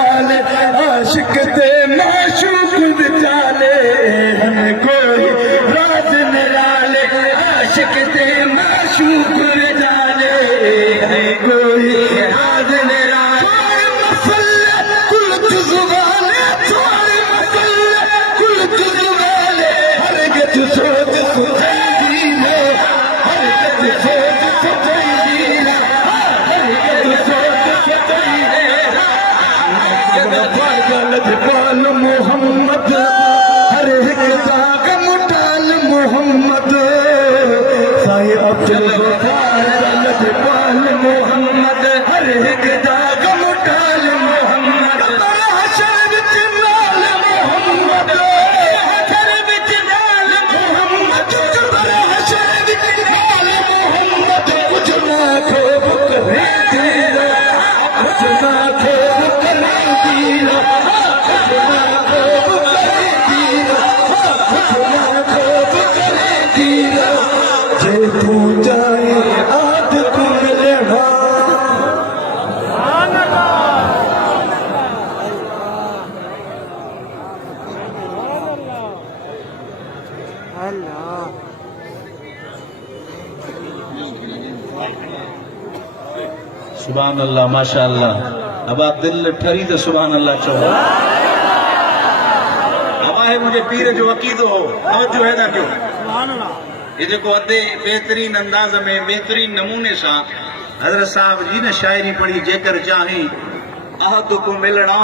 आशिक ते माशूक चाले कोई राज निराले आशिक ते माशूक जाने कोई राज निराले कुल जुबाने थोड़े मसले कुल जुबाने हर गज सोच सुझाई है हर गज सोच सुझाई है हर गज सोच सुझाई है पाल मोहम्मद हर एक दाग मुटाल मोहम्मद साईं अब्दुल गफ्फार पाल मोहम्मद हर एक दाग मुटाल मोहम्मद हशर विच नाल मोहम्मद हशर विच नाल मोहम्मद हशर विच नाल मोहम्मद कुछ ना खोब करे तेरा कुछ ना खोब करे तेरा तू जाए आज तू मिले सुभान अल्लाह माशा अल्लाह। अब आप दिल ठरी तो सुभान अल्लाह चो। अब आहे मुझे पीर जो अकीदो हो जो है ना क्यों ये देखो अदे बेहतरीन अंदाज में बेहतरीन नमूने से हजरत साहब जी ने शायरी पढ़ी जेकर चाहे अहद को मिलना